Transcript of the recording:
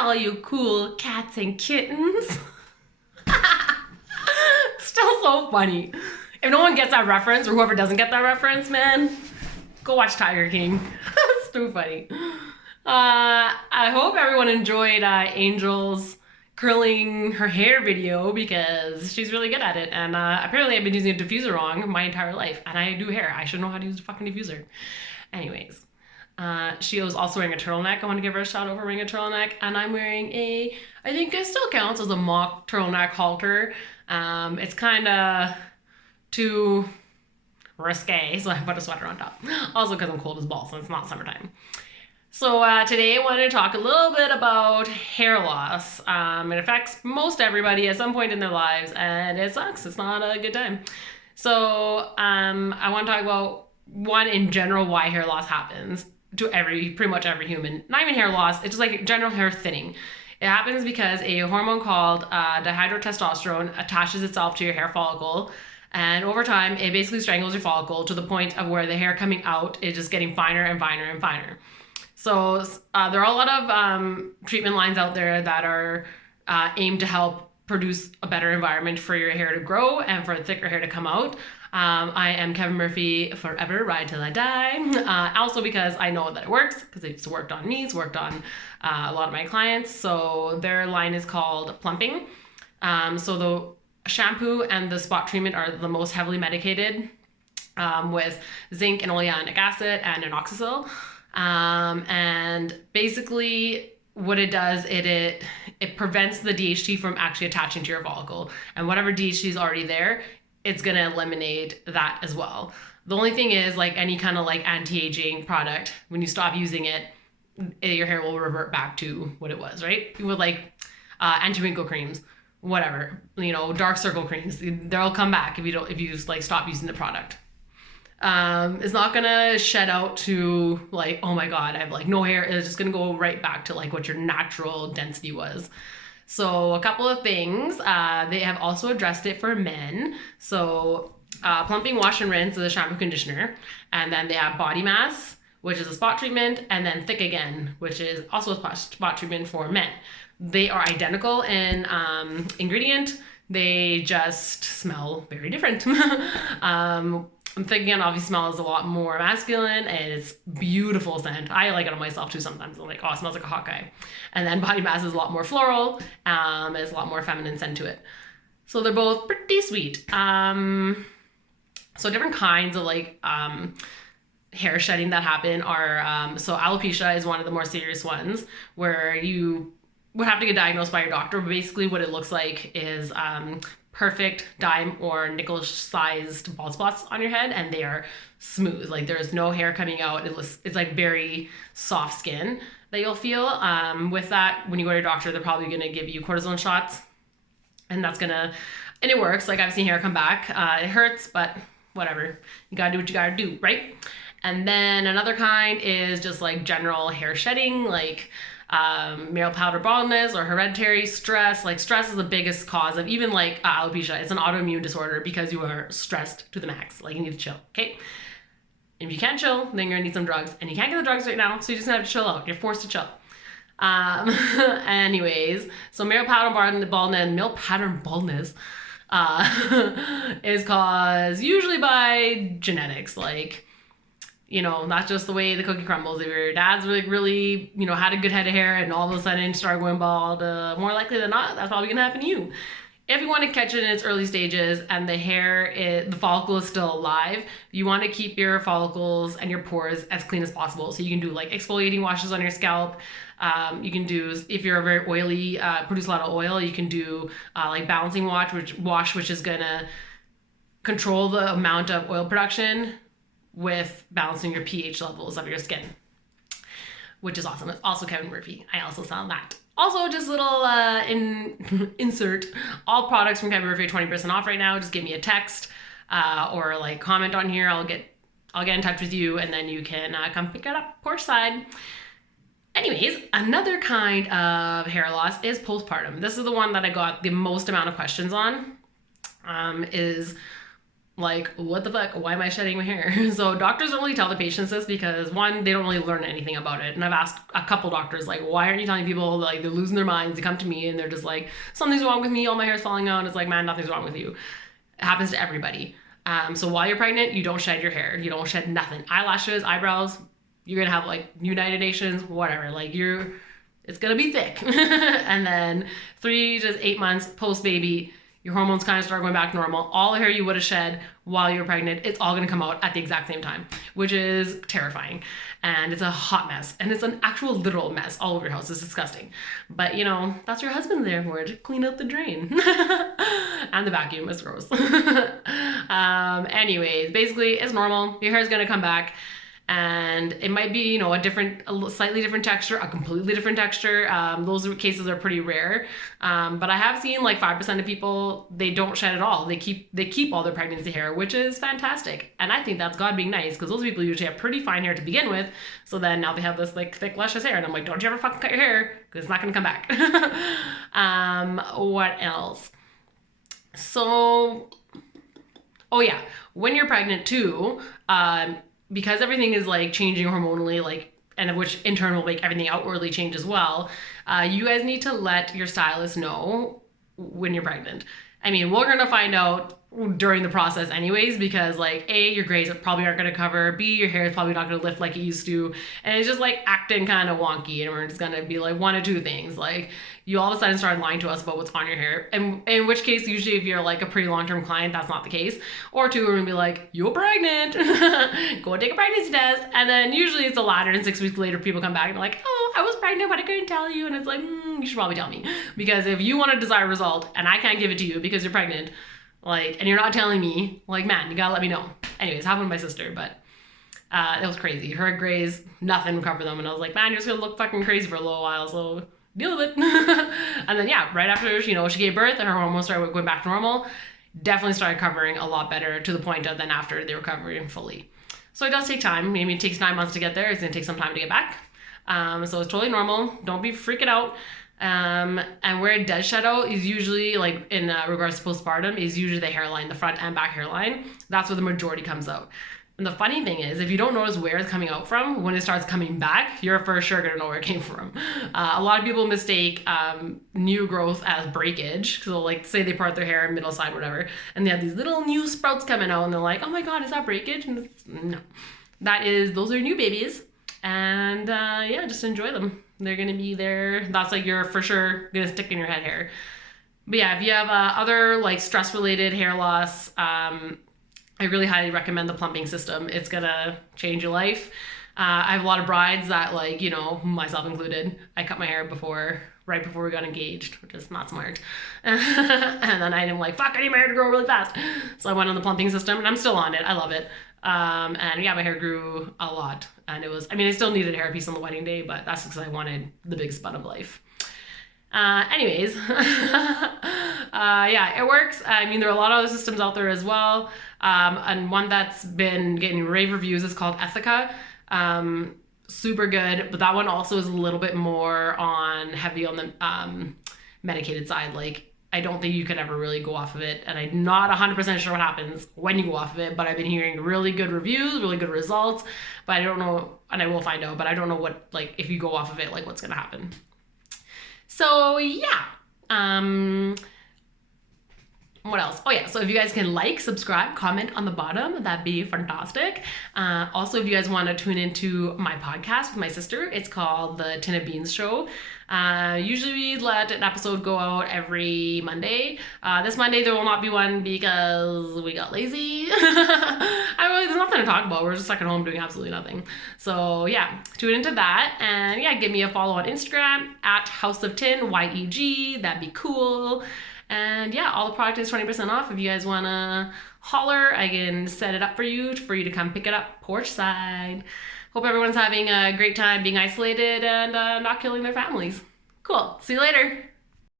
all you cool cats and kittens. Still so funny. If no one gets that reference, or whoever doesn't get that reference, man, go watch Tiger King. It's too funny. I hope everyone enjoyed Angel's curling her hair video because she's really good at it. And apparently I've been using a diffuser wrong my entire life. And I do hair. I should know how to use a fucking diffuser. Anyways. She was also wearing a turtleneck. I want to give her a shout out for wearing a turtleneck. And I'm wearing I think it still counts as a mock turtleneck halter. It's kind of too risque, so I put a sweater on top. Also because I'm cold as balls, and it's not summertime. So today I wanted to talk a little bit about hair loss. It affects most everybody at some point in their lives, and it sucks. It's not a good time. So I want to talk about one in general why hair loss happens to pretty much every human. Not even hair loss, it's just like general hair thinning. It happens because a hormone called dihydrotestosterone attaches itself to your hair follicle, and over time it basically strangles your follicle to the point of where the hair coming out is just getting finer and finer and finer. So there are a lot of treatment lines out there that are aimed to help produce a better environment for your hair to grow and for thicker hair to come out. I am Kevin Murphy forever, ride till I die. Also because I know that it works, because it's worked on me, it's worked on a lot of my clients. So their line is called Plumping. So the shampoo and the spot treatment are the most heavily medicated with zinc and oleanic acid and inoxasil. And basically what it does, it prevents the DHT from actually attaching to your follicle. And whatever DHT is already there, it's going to eliminate that as well. The only thing is, like any kind of like anti-aging product, when you stop using it, your hair will revert back to what it was, right? With like anti-wrinkle creams, whatever, dark circle creams, they'll come back if you like stop using the product. It's not gonna shed out to like, oh my god, I have like no hair. It's just gonna go right back to like what your natural density was. So a couple of things, they have also addressed it for men. So Plumping Wash and Rinse is a shampoo conditioner. And then they have Body Mass, which is a spot treatment. And then Thick Again, which is also a spot treatment for men. They are identical in ingredient. They just smell very different. Thick Again obviously smells a lot more masculine, and it's beautiful scent. I like it on myself too sometimes. I'm like, oh, it smells like a hot guy. And then Body Mass is a lot more floral. There's a lot more feminine scent to it. So they're both pretty sweet. So different kinds of like hair shedding that happen are, so alopecia is one of the more serious ones where you would have to get diagnosed by your doctor. But basically what it looks like is perfect dime or nickel-sized bald spots on your head, and they are smooth. Like there's no hair coming out. It's like very soft skin that you'll feel. With that, when you go to your doctor, they're probably gonna give you cortisone shots, and and it works. Like I've seen hair come back. It hurts, but whatever. You gotta do what you gotta do, right? And then another kind is just like general hair shedding, like male powder baldness or hereditary stress. Like stress is the biggest cause of even like alopecia. It's an autoimmune disorder because you are stressed to the max. Like you need to chill, okay? If you can't chill, then you're gonna need some drugs, and you can't get the drugs right now, so you just have to chill out. You're forced to chill. Anyways, so male pattern baldness is caused usually by genetics, like not just the way the cookie crumbles. If your dad's really, had a good head of hair and all of a sudden started going bald, more likely than not, that's probably gonna happen to you. If you want to catch it in its early stages and the follicle is still alive, you want to keep your follicles and your pores as clean as possible. So you can do like exfoliating washes on your scalp. You can do, if you're very oily, produce a lot of oil, you can do like balancing wash, which is gonna control the amount of oil production with balancing your pH levels of your skin, which is awesome. It's also Kevin Murphy. I also sell that. Also, just little insert, all products from Kevin Murphy are 20% off right now. Just give me a text or like comment on here. I'll get in touch with you, and then you can come pick it up Porsche. Anyways, another kind of hair loss is postpartum. This is the one that I got the most amount of questions on. Is Like, what the fuck? Why am I shedding my hair? So doctors don't really tell the patients this because, one, they don't really learn anything about it. And I've asked a couple doctors, like, why aren't you telling people? Like, they're losing their minds. They come to me and they're just like, something's wrong with me. All my hair's falling out. And it's like, man, nothing's wrong with you. It happens to everybody. So while you're pregnant, you don't shed your hair. You don't shed nothing. Eyelashes, eyebrows, you're going to have like United Nations, whatever. Like, it's going to be thick. And then 3 to 8 months post-baby, your hormones kind of start going back to normal. All the hair you would have shed while you were pregnant, it's all going to come out at the exact same time, which is terrifying. And it's a hot mess. And it's an actual literal mess all over your house. It's disgusting. But, you know, that's your husband there for, to clean up the drain. And the vacuum is gross. Anyways, basically, it's normal. Your hair is going to come back. And it might be, you know, a slightly different texture, a completely different texture. Those cases are pretty rare. But I have seen like 5% of people, they don't shed at all. They keep all their pregnancy hair, which is fantastic. And I think that's God being nice, because those people usually have pretty fine hair to begin with. So then now they have this like thick, luscious hair. And I'm like, don't you ever fucking cut your hair, because it's not going to come back. What else? So, oh yeah, when you're pregnant too, because everything is like changing hormonally, like, and of which in turn will make everything outwardly change as well, you guys need to let your stylist know when you're pregnant. I mean, we're gonna find out during the process anyways, because like A, your grays probably aren't gonna cover, B, your hair is probably not gonna lift like it used to, and it's just like acting kind of wonky, and we're just gonna be like one of two things. Like, you all of a sudden start lying to us about what's on your hair, and in which case, usually if you're like a pretty long-term client, that's not the case. Or two, we're gonna be like, you're pregnant, go take a pregnancy test. And then usually it's the latter, and 6 weeks later people come back and they're like, oh, I was pregnant but I couldn't tell you. And it's like, you should probably tell me, because if you want a desired result and I can't give it to you because you're pregnant, like, and you're not telling me, like, man, you gotta let me know. Anyways, happened with my sister, but it was crazy. Her grays, nothing would cover them, and I was like, man, you're just gonna look fucking crazy for a little while, so deal with it. And then yeah, right after, you know, she gave birth and her hormones started going back to normal, definitely started covering a lot better, to the point of then after they were covering fully. So it does take time. Maybe it takes 9 months to get there. It's gonna take some time to get back. So it's totally normal. Don't be freaking out. And where it does shed out is usually, like, in regards to postpartum, is usually the hairline, the front and back hairline. That's where the majority comes out. And the funny thing is, if you don't notice where it's coming out from, when it starts coming back, you're for sure gonna know where it came from. A lot of people mistake new growth as breakage. So like, say they part their hair, middle side, whatever, and they have these little new sprouts coming out, and they're like, oh my God, is that breakage? And no, those are new babies. And yeah, just enjoy them. They're gonna be there. That's like, you're for sure gonna stick in your head hair. But yeah, if you have other like stress related hair loss, I really highly recommend the plumping system. It's gonna change your life. I have a lot of brides that, like, you know, myself included, I cut my hair right before we got engaged, which is not smart. And then I didn't like, fuck, I need my hair to grow really fast. So I went on the plumping system, and I'm still on it. I love it. And yeah, my hair grew a lot, and it was, I mean, I still needed a hair piece on the wedding day, but that's because I wanted the biggest bun of life. Anyways, yeah, it works. I mean, there are a lot of other systems out there as well. And one that's been getting rave reviews is called Ethika. Super good, but that one also is a little bit more heavy on the medicated side. Like, I don't think you can ever really go off of it, and I'm not 100% sure what happens when you go off of it, but I've been hearing really good reviews, really good results, but I don't know, and I will find out, but I don't know what, like, if you go off of it, like, what's gonna happen. So yeah, what else? Oh yeah, so if you guys can like, subscribe, comment on the bottom, that'd be fantastic. Also, if you guys want to tune into my podcast with my sister, it's called The Tin of Beans Show. Usually we let an episode go out every Monday. This Monday there will not be one because we got lazy. There's nothing to talk about. We're just stuck at home doing absolutely nothing. So yeah, tune into that, and yeah, give me a follow on Instagram at House of Tin, YEG. That'd be cool. And yeah, all the product is 20% off. If you guys want to holler, I can set it up for you to come pick it up porch side. Hope everyone's having a great time being isolated and not killing their families. Cool. See you later.